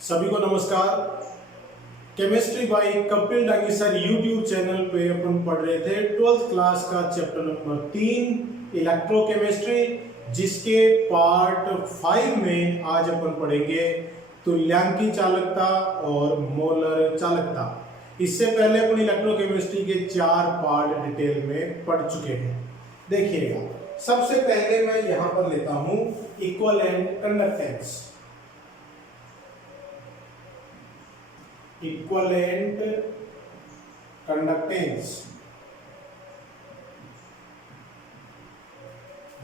सभी को नमस्कार। Chemistry bye Kapil Dangi sir YouTube channel पे अपन पढ़ रहे थे 12th क्लास का चैप्टर नंबर 3 इलेक्ट्रोकेमिस्ट्री, जिसके पार्ट 5 में आज अपन पढ़ेंगे तुल्यांकी चालकता और मोलर चालकता। इससे पहले अपन इलेक्ट्रोकेमिस्ट्री के 4 पार्ट डिटेल में पढ़ चुके हैं। देखिएगा, सबसे पहले मैं यहां पर लेता हूं इक्विवेलेंट कंडक्टेंस। इक्विवेलेंट कंडक्टेंस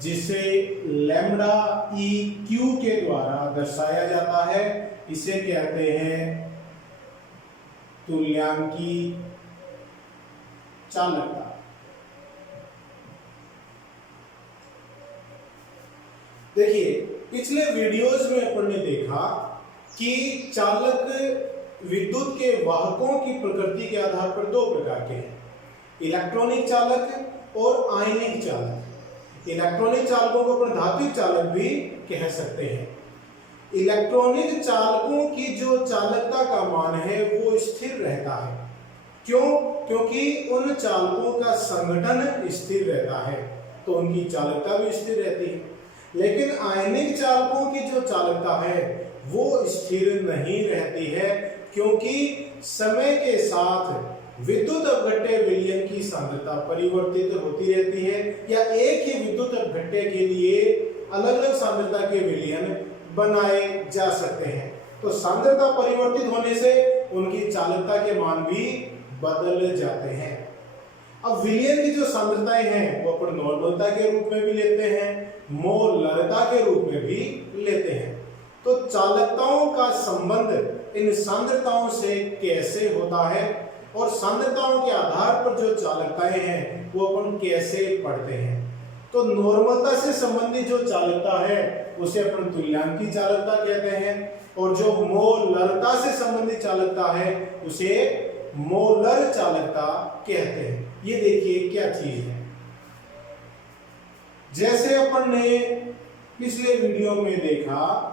जिसे लैम्डा ई क्यू के द्वारा दर्शाया जाता है, इसे कहते हैं तुल्यांकी चालकता। देखिए, पिछले वीडियोस में अपन ने देखा कि चालक विद्युत के वाहकों की प्रकृति के आधार पर 2 प्रकार के हैं, इलेक्ट्रॉनिक चालक और आयनिक चालक। इलेक्ट्रॉनिक चालकों को अपन धात्विक चालक भी कह सकते हैं। इलेक्ट्रॉनिक चालकों की जो चालकता का मान है वो स्थिर रहता है। क्यों? क्योंकि उन चालकों का संगठन स्थिर रहता है, तो उनकी चालकता भी स्थिर रहती है। लेकिन आयनिक चालकों की जो चालकता है वो स्थिर नहीं रहती है, क्योंकि समय के साथ विद्युत अपघट्य विलयन की सांद्रता परिवर्तित होती रहती है, या एक ही विद्युत अपघट्य के लिए अलग अलग सांद्रता के विलयन बनाए जा सकते हैं। तो सांद्रता परिवर्तित होने से उनकी चालकता के मान भी बदल जाते हैं। अब विलयन की जो सांद्रताएं हैं वो अपन नॉर्मलता के रूप में भी लेते हैं, मोलरता के रूप में भी लेते हैं। तो चालकताओं का संबंध इन सांद्रताओं से कैसे होता है और सांद्रताओं के आधार पर जो चालकताएं हैं वो अपन कैसे पढ़ते हैं। तो नॉर्मलता से संबंधित जो चालकता है उसे अपन तुल्यांकी चालकता कहते हैं, और जो मोलरता से संबंधित चालकता है उसे मोलर चालकता कहते हैं। ये देखिए क्या चीज है। जैसे अपन ने पिछले वीडियो में देखा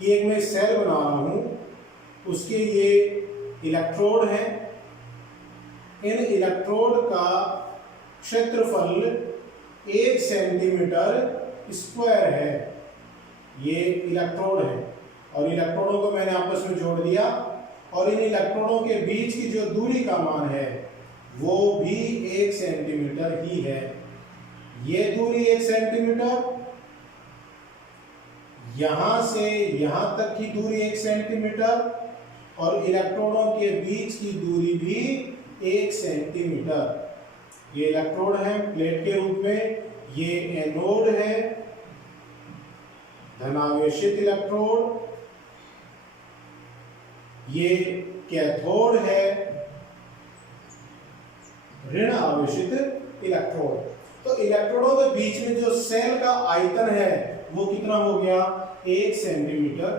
कि एक मैं सेल बना रहा हूं, उसके ये इलेक्ट्रोड है। इन इलेक्ट्रोड का क्षेत्रफल 1 सेंटीमीटर स्क्वायर है। ये इलेक्ट्रोड है और इलेक्ट्रोडों को मैंने आपस में जोड़ दिया, और इन इलेक्ट्रोडों के बीच की जो दूरी का मान है वो भी 1 सेंटीमीटर ही है। ये दूरी 1 सेंटीमीटर, यहां से यहां तक की दूरी 1 सेंटीमीटर, और इलेक्ट्रोडों के बीच की दूरी भी 1 सेंटीमीटर। ये इलेक्ट्रोड है प्लेट के रूप में, ये एनोड है धनावेशित इलेक्ट्रोड, ये कैथोड है ऋण आवेशित इलेक्ट्रोड। तो इलेक्ट्रोडों के बीच में जो सेल का आयतन है वो कितना हो गया? 1 सेंटीमीटर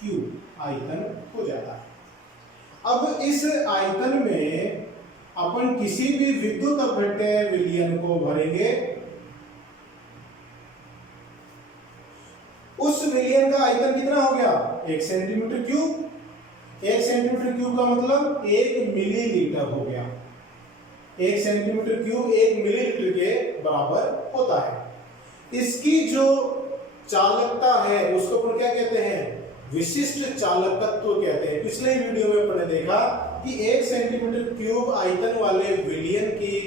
क्यूब आयतन हो जाता है। अब इस आयतन में अपन किसी भी विद्युत अपघट्य विलयन को भरेंगे, उस विलयन का आयतन कितना हो गया? 1 सेंटीमीटर क्यूब। 1 सेंटीमीटर क्यूब का मतलब 1 मिलीलीटर हो गया। 1 सेंटीमीटर क्यूब 1 मिलीलीटर के बराबर होता है। इसकी जो चालकता है उसको अपन क्या कहते हैं? विशिष्ट चालकत्व कहते हैं। पिछले वीडियो में अपन ने देखा कि 1 सेंटीमीटर क्यूब आयतन वाले विलयन की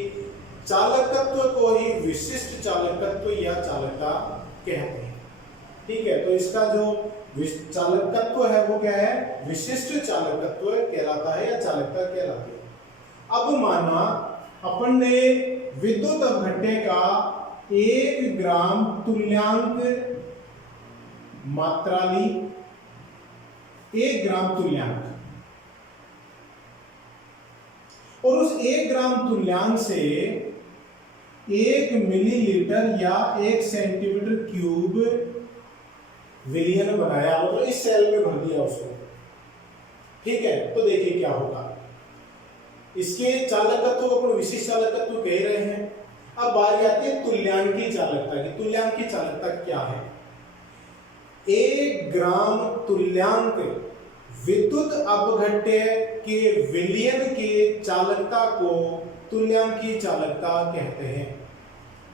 चालकत्व को ही विशिष्ट चालकत्व या चालकता कहते हैं। ठीक है, तो इसका जो चालकत्व है वो क्या है? विशिष्ट चालकत्व कहलाता है या चालकता कहलाती है। अब माना अपन ने विद्युत अपघट्य का 1 ग्राम तुल्यांक मात्रा ली, 1 ग्राम तुल्यांक, और उस 1 ग्राम तुल्यांक से 1 मिलीलीटर या 1 सेंटीमीटर क्यूब विलयन बनाया, मतलब इस सेल में भर दिया उसको। ठीक है, तो देखिए क्या होगा। इसके चालकत्व को अपन विशिष्ट चालकत्व कह रहे हैं। अब बारी आती है तुल्यांकी चालकता की। तुल्यांकी चालकता क्या है? 1 ग्राम तुल्यांक विद्युत अपघट्य के विलयन के चालकता को तुल्यांकी चालकता कहते हैं।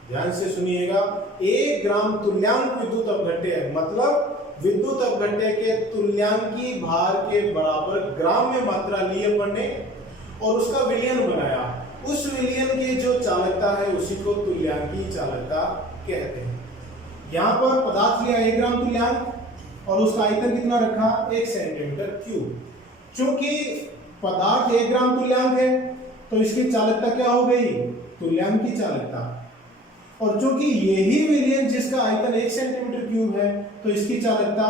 ध्यान से सुनिएगा, 1 ग्राम तुल्यांक विद्युत अपघट्य मतलब विद्युत अपघट्य के तुल्यांकी भार के बराबर ग्राम में मात्रा ली अपन ने और उसका विलयन बनाया, उस विलयन की जो चालकता है उसी को तुल्यांकी चालकता कहते हैं। यहाँ पर पदार्थ लिया 1 ग्राम तुल्यांक और उसका आयतन कितना रखा, 1 सेंटीमीटर क्यूब। चूंकि पदार्थ 1 ग्राम तुल्यांक है तो इसकी चालकता क्या हो गई, तुल्यांकी चालकता। और चूंकि यही विलयन जिसका आयतन 1 सेंटीमीटर क्यूब है तो इसकी चालकता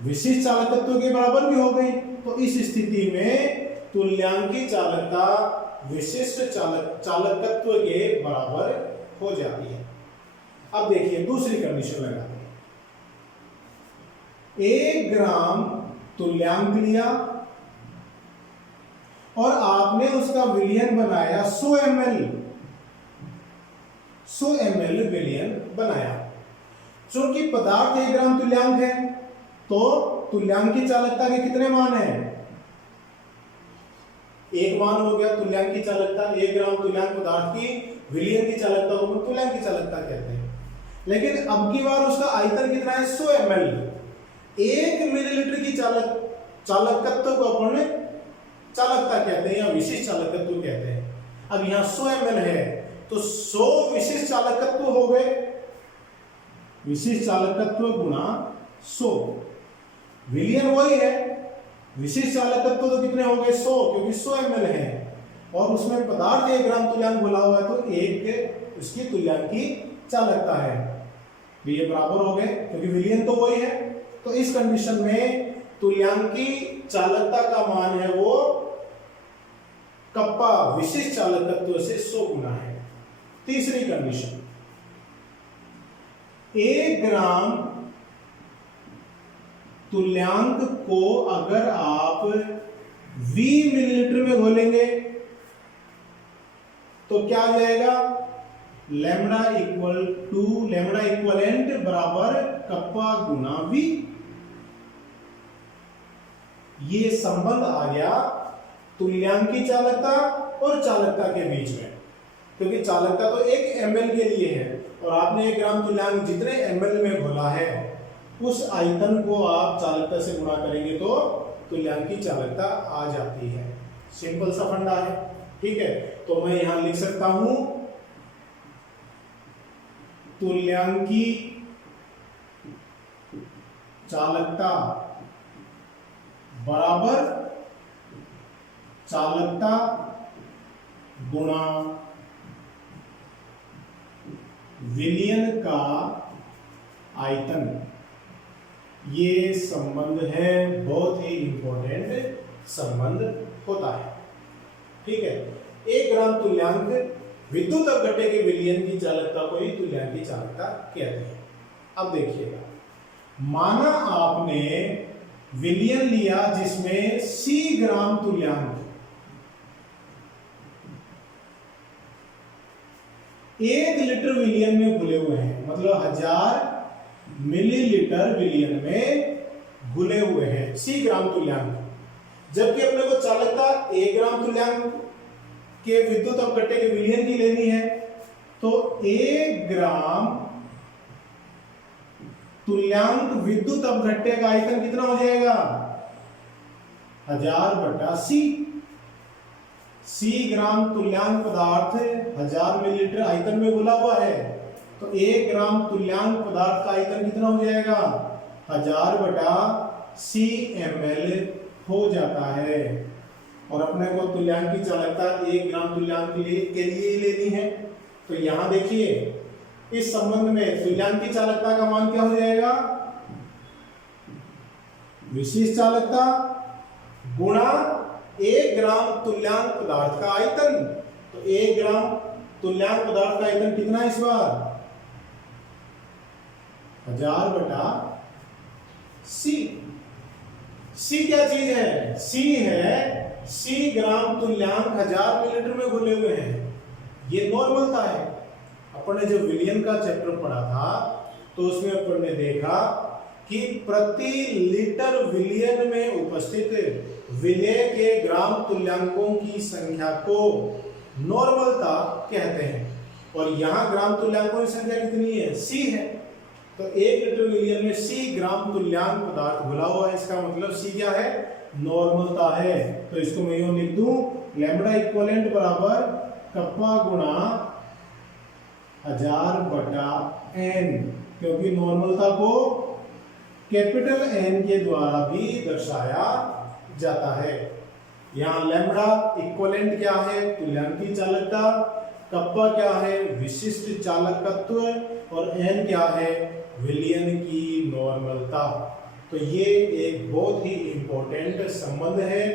विशिष्ट चालकत्व के बराबर भी हो गई। तो इस स्थिति में तुल्यांकी चालकता विशिष्ट चालकत्व के बराबर हो जाती है। अब देखिए दूसरी कंडीशन लगाते हैं। 1 ग्राम तुल्यांक लिया और आपने उसका विलयन बनाया 100 ml विलयन बनाया। चूंकि पदार्थ 1 ग्राम तुल्यांक है तो तुल्यांकी चालकता के कितने मान हैं, 1 मान हो गया तुल्यांकी चालकता। 1 ग्राम तुल्यांक पदार्थ की विलयन की चालकता को तुल्यांकी चालकता कहते हैं। लेकिन अब की बार उसका आयतन कितना है, 100 ml। 1 मिलीलीटर की चालकत्व को अपन चालकता कहते हैं या विशिष्ट चालकत्व कहते हैं। अब यहां 100 ml है तो 100 विशिष्ट चालकत्व हो गए, विशिष्ट चालकत्व गुणा 100, विलयन वही है, विशिष्ट चालकत्व तो कितने हो गए 100, क्योंकि 100 ml है और उसमें पदार्थ 1 ग्राम तुल्यांक घुला हुआ है तो 1 उसकी तुल्यांकी चालकता है, ये बराबर हो गए क्योंकि विलयन तो वही है। तो इस कंडीशन में तुल्यांकी चालकता का मान है वो कप्पा विशिष्ट चालकत्व से 100 गुना है। तीसरी कंडीशन, 1 ग्राम तुल्यांक को अगर आप 20 मिलीलीटर में घोलेंगे तो क्या आ जाएगा, लैम्डा इक्वलेंट बराबर कप्पा गुना V। ये संबंध आ गया तुल्यांकी चालकता और चालकता के बीच में, क्योंकि चालकता तो 1 ml के लिए है और आपने 1 ग्राम तुल्यांक जितने ml में घोला है उस आयतन को आप चालकता से गुणा करेंगे तो तुल्यांकी चालकता आ जाती है। सिंपल सा फंडा है, ठीक है। तो मैं यहां लिख सकता हूं तुल्यांकी चालकता बराबर चालकता गुणा विलयन का आयतन। ये संबंध है, बहुत ही इंपॉर्टेंट संबंध होता है, ठीक है। 1 ग्राम तुल्यांक विद्युत अपघट्य के विलयन की चालकता को ही तुल्यांकी चालकता कहते हैं। अब देखिएगा, माना आपने विलयन लिया जिसमें C ग्राम तुल्यांक 1 लीटर विलयन में घुले हुए हैं, मतलब 1000 मिलीलीटर विलयन में घुले हुए हैं C ग्राम तुल्यांक। जबकि अपने को चालकता 1 ग्राम तुल्यांक के विद्युत अपघट्य के विलयन की लेनी है, तो 1 ग्राम तुल्यांक विद्युत अपघट्य का आयतन कितना हो जाएगा, 1000 बटा C ग्राम तुल्यांक पदार्थ 1000 मिलीलीटर आयतन में घुला हुआ है, तो 1 ग्राम तुल्यांक पदार्थ का आयतन कितना हो जाएगा, 1000 बटा C ml हो जाता है। और अपने को तुल्यांकी चालकता 1 ग्राम तुल्यांक के लिए ही लेनी है। तो यहां देखिए इस संबंध में तुल्यांकी चालकता का मान क्या हो जाएगा, विशिष्ट चालकता गुणा 1 ग्राम तुल्यांक पदार्थ का आयतन। तो 1 ग्राम तुल्यांक पदार्थ का आयतन कितना है इस बार, 1000 बटा C क्या चीज है, C है C ग्राम तुल्यांक 1000 मिलीलीटर में घुले हुए हैं। ये नॉर्मलता है। अपन ने जो विलयन का चैप्टर पढ़ा था तो उसमें अपन ने देखा कि प्रति लीटर विलयन में उपस्थित विलेय के ग्राम तुल्यांकों की संख्या को नॉर्मलता कहते हैं। और यहाँ ग्राम तुल्यांकों की संख्या कितनी है? C है। तो 1 लीटर विलयन में C ग्राम तुल्यांक पदार्थ घुला हुआ है, इसका मतलब C क्या है? नॉर्मलता है। तो इसको मैं यूं लिख दूं, लैम्बडा इक्विवेलेंट बराबर कप्पा गुणा 1000/n, क्योंकि नॉर्मलता को कैपिटल N के द्वारा भी दर्शाया जाता है। यहाँ लैम्बडा इक्विवेलेंट क्या है? तुल्यांकी चालकता। कप्पा क्या है? विशिष्ट चालकत्व। और n क्या है? विलयन की नॉर्मलता। तो ये एक बहुत ही इंपॉर्टेंट संबंध है,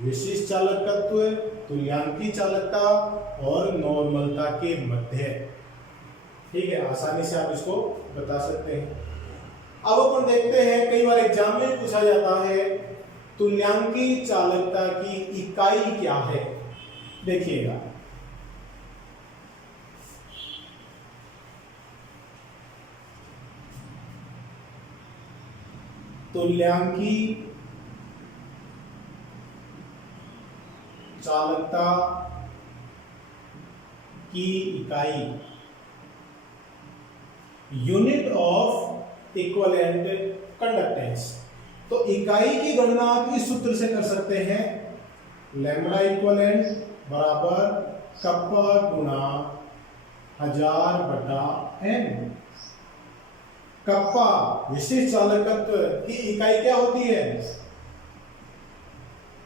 विशिष्ट चालकत्व, तुल्यांकी चालकता और नॉर्मलता के मध्य। ठीक है, आसानी से आप इसको बता सकते हैं। अब अपन देखते हैं, कई बार एग्जाम में पूछा जाता है तुल्यांकी चालकता की इकाई क्या है। देखिएगा, तुल्यांकी चालकता की इकाई यूनिट ऑफ इक्विवेलेंट कंडक्टेंस। तो इकाई की गणना आप इस सूत्र से कर सकते हैं, लैम्बडा इक्विवेलेंट बराबर कप्पा गुणा 1000/n। कप्पा विशिष्ट चालकत्व की इकाई क्या होती है?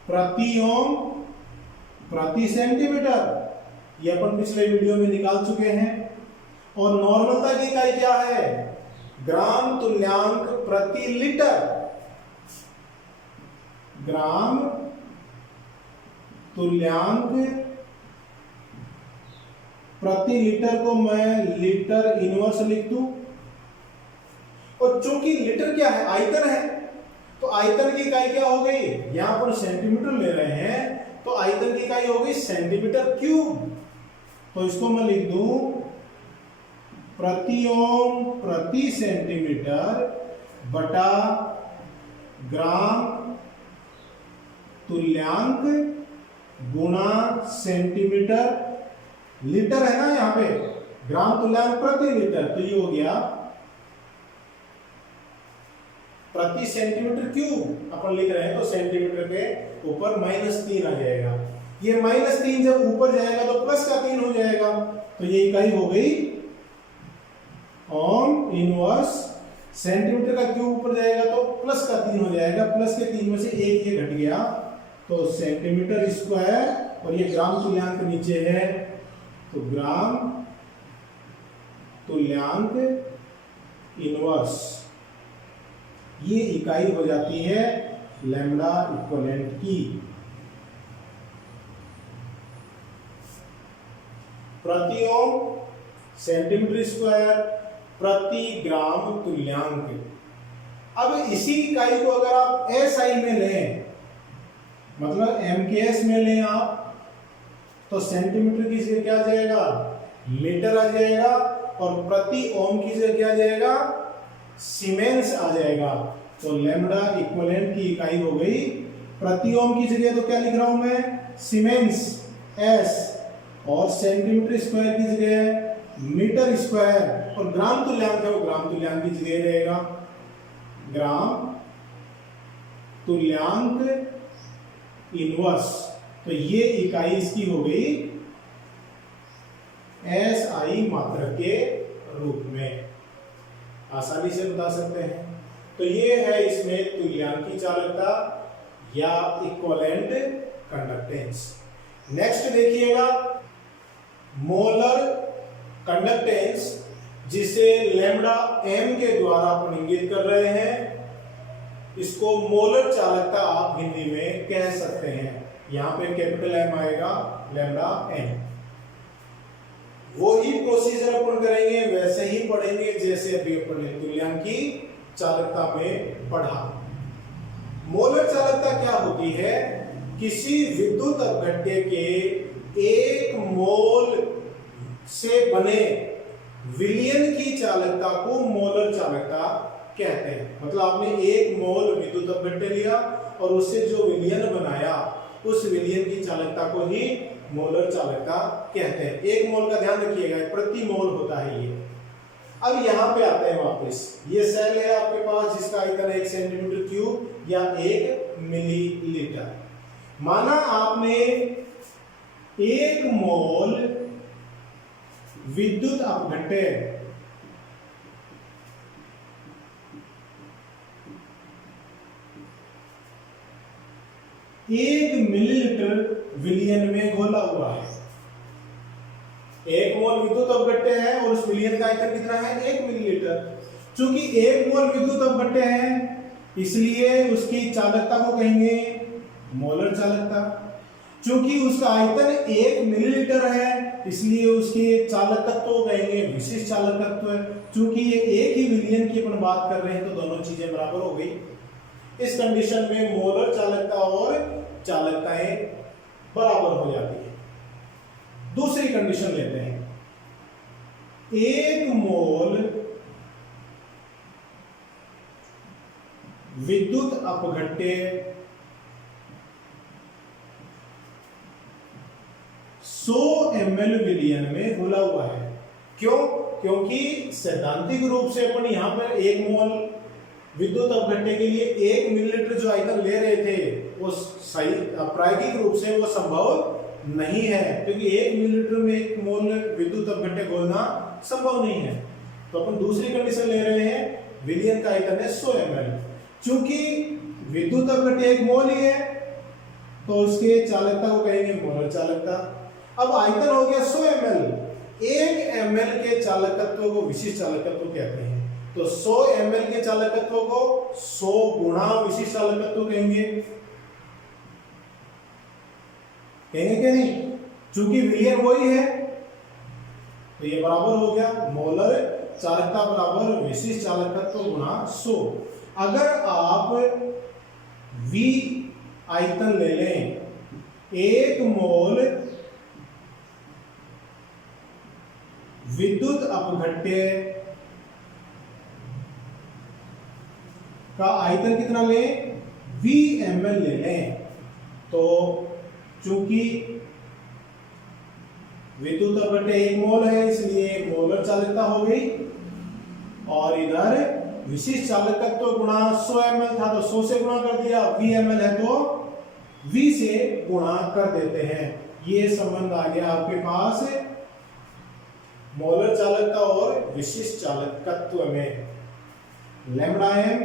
प्रति ओम प्रति सेंटीमीटर। ये अपन पिछले वीडियो में निकाल चुके हैं। और नॉर्मलता की इकाई क्या है? ग्राम तुल्यांक प्रति लीटर। ग्राम तुल्यांक प्रति लीटर को मैं लीटर इनवर्स लिख दूं। और चूंकि लीटर क्या है? आयतन है, तो आयतन की इकाई क्या हो गई? यहां पर सेंटीमीटर ले रहे हैं, तो आयतन की इकाई हो गई सेंटीमीटर क्यूब। तो इसको मैं लिख दूं प्रति ओम प्रति सेंटीमीटर बटा ग्राम तुल्यांक गुणा सेंटीमीटर। लीटर है ना यहां पे, ग्राम तुल्यांक प्रति लीटर, तो ये हो गया प्रति सेंटीमीटर क्यूब। अपन लिख रहे हैं तो सेंटीमीटर के ऊपर -3 आ जाएगा। ये -3 जब ऊपर जाएगा तो +3 हो जाएगा। तो ये इकाई हो गई ओम इनवर्स। सेंटीमीटर का क्यूब ऊपर जाएगा तो +3 हो जाएगा। +3 में से 1 ये घट गया, तो सेंटीमीटर स्क्वायर। और ये ग्राम तुल्यांक नीचे है, तो ग्राम तुल्यांक इनवर्स, ये इकाई हो जाती है लैम्बडा इक्विवेलेंट की। प्रति ओम सेंटीमीटर स्क्वायर प्रति ग्राम तुल्यांक। अब इसी इकाई को अगर आप SI में लें, मतलब MKS में लें आप, तो सेंटीमीटर की जगह क्या आ जाएगा? मीटर आ जाएगा। और प्रति ओम की जगह क्या आ जाएगा? सीमेंस आ जाएगा। तो लैम्बडा इक्विवेलेंट की इकाई हो गई प्रति ओम की जगह, तो क्या लिख रहा हूं मैं? Siemens S। और सेंटीमीटर स्क्वायर की जगह मीटर स्क्वायर। और ग्राम तुल्यांक है, वो ग्राम तुल्यांक की जगह रहेगा ग्राम तुल्यांक इनवर्स। तो ये इकाई इसकी हो गई SI मात्रक के रूप में। आसानी से बता सकते हैं। तो ये है इसमें तुल्यांकी चालकता या इक्विवेलेंट कंडक्टेंस। नेक्स्ट देखिएगा मोलर कंडक्टेंस, जिसे लैम्बडा m के द्वारा अपन इंगित कर रहे हैं। इसको मोलर चालकता आप हिंदी में कह सकते हैं। यहां पे कैपिटल M आएगा, लैम्बडा m। वो ही प्रोसीजर अपन करेंगे, वैसे ही पढ़ेंगे जैसे अभी अपन ने तुल्यांकी चालकता में पढ़ा। मोलर चालकता क्या होती है? किसी विद्युत अपघट्य के 1 मोल से बने विलयन की चालकता को मोलर चालकता कहते हैं। मतलब आपने एक मोल विद्युत अपघट्य लिया और उससे जो विलयन बनाया उस विलयन की चालकता को ही मोलर चालकता कहते हैं। एक मोल का ध्यान रखिएगा, प्रति मोल होता है ये। अब यहां पे आते हैं वापस, ये सेल है आपके पास जिसका आयतन 1 सेंटीमीटर क्यूब या 1 मिलीलीटर। माना आपने 1 मोल विद्युत अपघट्य 1 मिलीलीटर विलयन में घोला हुआ है। 1 मोल विद्युत अपघट्य है और उस विलयन का आयतन कितना है? 1 मिलीलीटर। चूंकि 1 मोल विद्युत अपघट्य है इसलिए उसकी चालकता को कहेंगे मोलर चालकता। चूंकि उसका आयतन 1 मिलीलीटर है इसलिए उसके चालक तत्व को कहेंगे विशिष्ट चालक तत्व। चूंकि ये एक ही विलयन की अपन बात कर रहे हैं तो दोनों चीजें बराबर हो गई। इस कंडीशन में मोलर चालकता और चालकताएं बराबर हो जाती है। दूसरी कंडीशन लेते हैं, 1 मोल विद्युत अपघट्य 100 ml विलयन में घुला हुआ है। क्यों? क्योंकि सैद्धांतिक रूप से अपन यहां पर 1 मोल विद्युत अपघट्य के लिए 1 मिलीलीटर जो आयतन ले रहे थे वो सही प्रायोगिक रूप से वो संभव नहीं है, क्योंकि 1 मिलीलीटर में 1 मोल विद्युत अपघट्य घोलना संभव नहीं है। तो अपन दूसरी कंडीशन ले रहे हैं, विलयन का आयतन है 100 ml। चूंकि विद्युत अपघट्य 1 मोल ही है तो उसके चालकता को कहेंगे मोलर चालकता। अब आयतन हो गया 100 ml, 1 ml के चालकत्व को विशिष्ट चालकत्व कहते हैं। तो 100 ml के चालकत्व को 100 गुणा विशिष्ट चालकत्व कहेंगे क्या नहीं? चूंकि विलयन वही है तो ये बराबर हो गया मोलर चालकता बराबर विशिष्ट चालकत्व गुणा 100। अगर आप V आयतन ले लें, 1 मोल विद्युत अपघट्य का आयतन कितना लें? V ml ले लें। तो चूंकि विद्युत अपघट्य 1 मोल है इसलिए मोलर चालकता हो गई और इधर विशिष्ट चालकत्व गुणा 100 ml था तो 100 से गुणा कर दिया, V ml है तो V से गुणा कर देते हैं। ये संबंध आ गया आपके पास मोलर चालकता और विशिष्ट चालकत्व में। लैम्डा m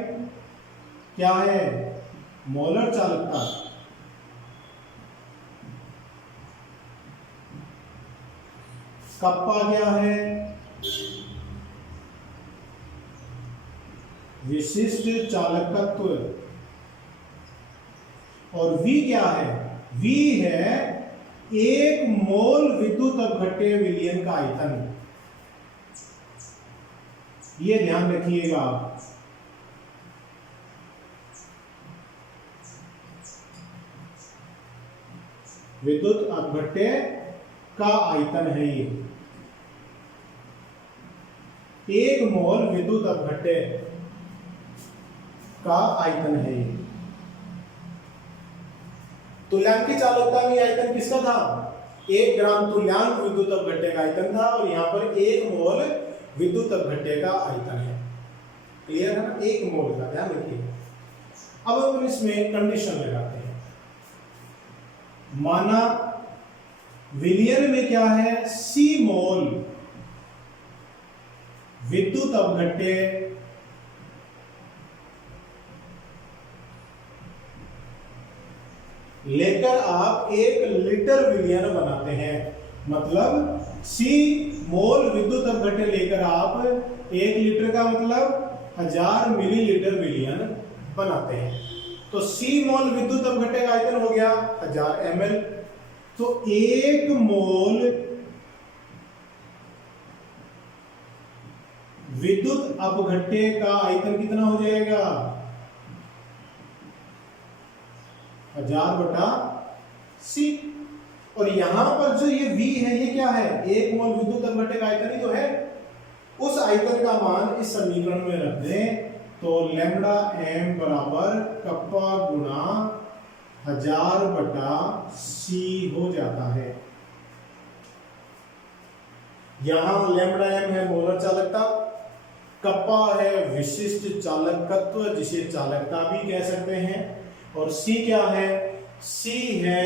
क्या है? मोलर चालकता। कप्पा क्या है? विशिष्ट चालकत्व। और V क्या है? V है 1 मोल विद्युत अपघट्य विलयन का आयतन। ये ध्यान रखिएगा आप। विद्युत अपघट्य का आयतन है ये 1 मोल विद्युत अपघट्य का आयतन है ये। तुल्यांकी चालकता में आयतन किसका था? 1 ग्राम तुल्यांक विद्युत अपघट्य का आयतन था और यहां पर 1 मोल विद्युत अपघट्य का आयतन है। क्लियर है ना? 1 मोल का ध्यान रखिए। अब हम इसमें कंडीशन लगाते हैं। माना विलयन में क्या है? C मोल विद्युत अपघट्य लेकर आप 1 लीटर विलयन बनाते हैं। मतलब C मोल विद्युत अपघट्य लेकर आप 1 लीटर का मतलब 1000 मिलीलीटर विलयन बनाते हैं। तो C मोल विद्युत अपघट्य का आयतन हो गया 1000 ml। तो 1 मोल विद्युत अपघट्य का आयतन कितना हो जाएगा? 1000/C। और यहां पर जो ये V है ये क्या है? 1 मोल विद्युत अपघट्य का आयतन ही तो है। उस आयतन का मान इस समीकरण में रख दें तो लैम्ब्डा m बराबर कप्पा गुणा 1000 बटा c हो जाता है। यहां लैम्ब्डा m है मोलर चालकता, कप्पा है विशिष्ट चालकत्व जिसे चालकता भी कह सकते हैं, और c क्या है? c है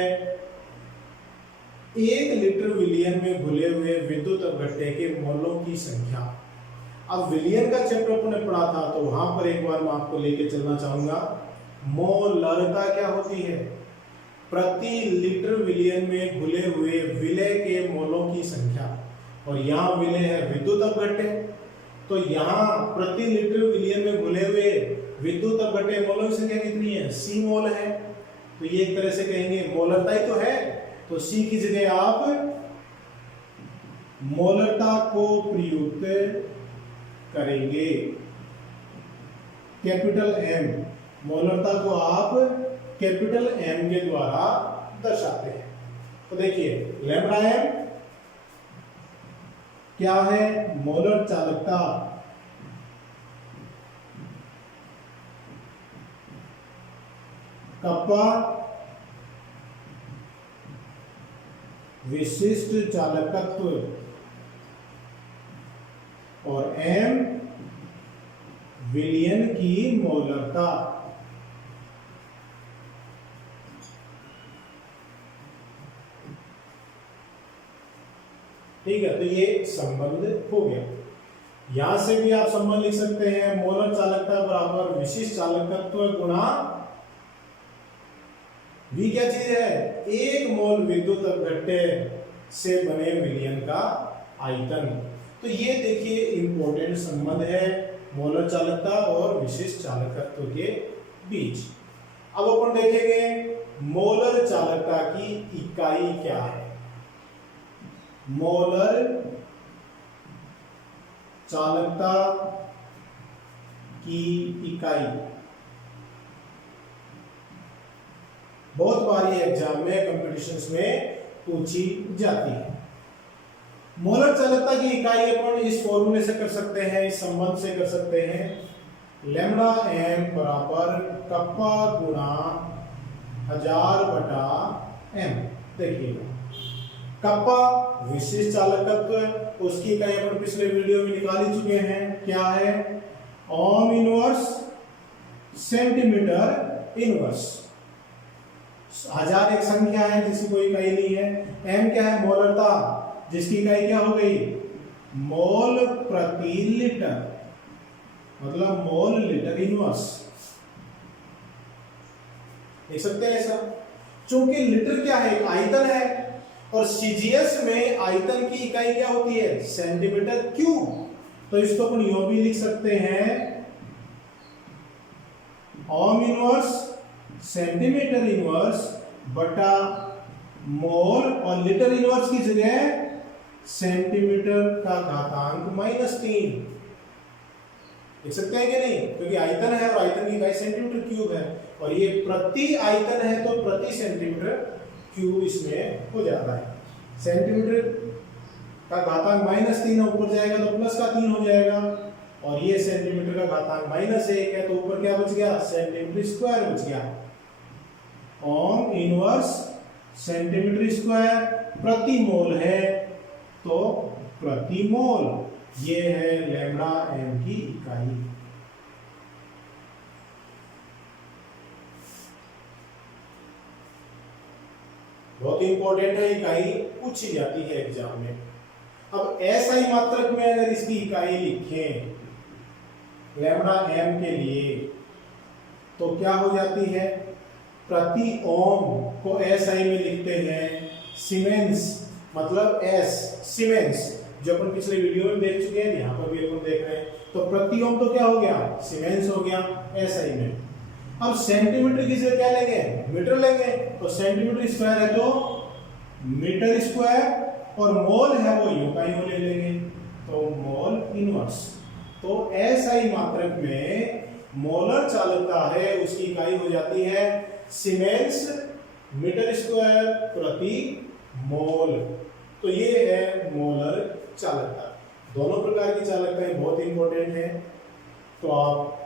1 लीटर विलियन में घुले हुए विद्युत अपघट्य के मोलों की संख्या। अब विलियन का चैप्टर अपने पढ़ा था तो वहां पर एक बार मैं आपको लेके चलना चाहूंगा। मोलरता क्या होती है? प्रति लीटर विलियन में घुले हुए विलय के मोलों की संख्या, और यहाँ विलय है विद्युत अपघट्य, तो यहाँ प्रति लीटर विलियन में घुले हुए विद्युत अपघट्य मोलों की संख्या कितनी है? c मोल है। तो ये एक तरह से कहेंगे मोलरता ही तो है, तो c की जगह आप मोलरता को प्रयुक्त करेंगे कैपिटल M। मोलरता को आप कैपिटल M के द्वारा दर्शाते हैं। तो देखिए लैम्ब्डा m क्या है? मोलर चालकता। कप्पा विशिष्ट चालकत्व, और m विलियन की मोलरता। ठीक है, तो ये संबंध हो गया। यहां से भी आप संबंध लिख सकते हैं, मोलर चालकता बराबर विशिष्ट चालकत्व गुणा V क्या चीज है? 1 मोल विद्युत अपघट्य से बने विलियन का आयतन। तो ये देखिए इंपॉर्टेंट संबंध है मोलर चालकता और विशिष्ट चालकत्व के बीच। अब अपन देखेंगे मोलर चालकता की इकाई क्या है। मोलर चालकता की इकाई बहुत बारी एग्जाम में कंपटीशंस में पूछी जाती है। मोलर चालकता की इकाई अपन इस फॉर्मूले से कर सकते हैं, इस संबंध से कर सकते हैं, लैम्ब्डा m बराबर कप्पा गुणा 1000 बटा m। देखिएगा कप्पा विशिष्ट चालकत्व, उसकी इकाई अपन पिछले वीडियो में निकाल ही चुके हैं, क्या है? Ohm inverse centimetre inverse. 1000 एक संख्या है जिसकी कोई इकाई नहीं है। m क्या है? मोलरता, जिसकी इकाई क्या हो गई? मोल प्रति लीटर, मतलब मोल लीटर इनवर्स। देख सकते हैं ऐसा, चूंकि लीटर क्या है? आयतन है, और सीजीएस में आयतन की इकाई क्या होती है? Centimetre cube. तो इसको अपन यूं भी लिख सकते हैं, ओम इनवर्स सेंटीमीटर इनवर्स बटा मोल, और लीटर इनवर्स की जगह सेंटीमीटर का घातांक -3। देख सकते हैं कि नहीं? क्योंकि आयतन है और आयतन की इकाई सेंटीमीटर क्यूब है, और ये प्रति आयतन है तो प्रति सेंटीमीटर क्यूब इसमें हो जाता है। सेंटीमीटर का घातांक -3 है, ऊपर जाएगा तो प्लस का 3 हो जाएगा, और ये सेंटीमीटर का घातांक -1 है तो ऊपर क्या बच गया? सेंटीमीटर स्क्वायर बच गया। ओम इनवर्स सेंटीमीटर स्क्वायर प्रति मोल है तो प्रति मोल, ये है लैम्ब्डा m की इकाई। बहुत इंपॉर्टेंट है, इकाई पूछी जाती है एग्जाम में। अब ऐसा ही मात्रक में अगर इसकी इकाई लिखें लैम्ब्डा m के लिए तो क्या हो जाती है? प्रति ओम को SI में लिखते हैं सीमेंस, मतलब S सीमेंस, जो अपन पिछले वीडियो में देख चुके हैं, यहाँ पर भी अपन देख रहे हैं। तो प्रति ओम तो क्या हो गया? सीमेंस हो गया SI में। अब सेंटीमीटर की जगह क्या लेंगे? मीटर लेंगे, तो सेंटीमीटर स्क्वायर है तो मीटर स्क्वायर, और मोल है वो यूं का यूं ले लेंगे, तो मोल इनवर्स। तो SI मात्रक में मोलर चालकता है, उसकी इकाई हो जाती है सीमेंस मीटर स्क्वायर प्रति मोल। तो ये है मोलर चालकता। दोनों प्रकार की चालकताएं बहुत इंपॉर्टेंट है। तो आप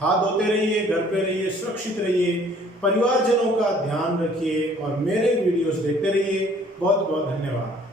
हाथ धोते रहिए, घर पे रहिए, सुरक्षित रहिए, परिवारजनों का ध्यान रखिए और मेरे वीडियोस देखते रहिए। बहुत बहुत धन्यवाद।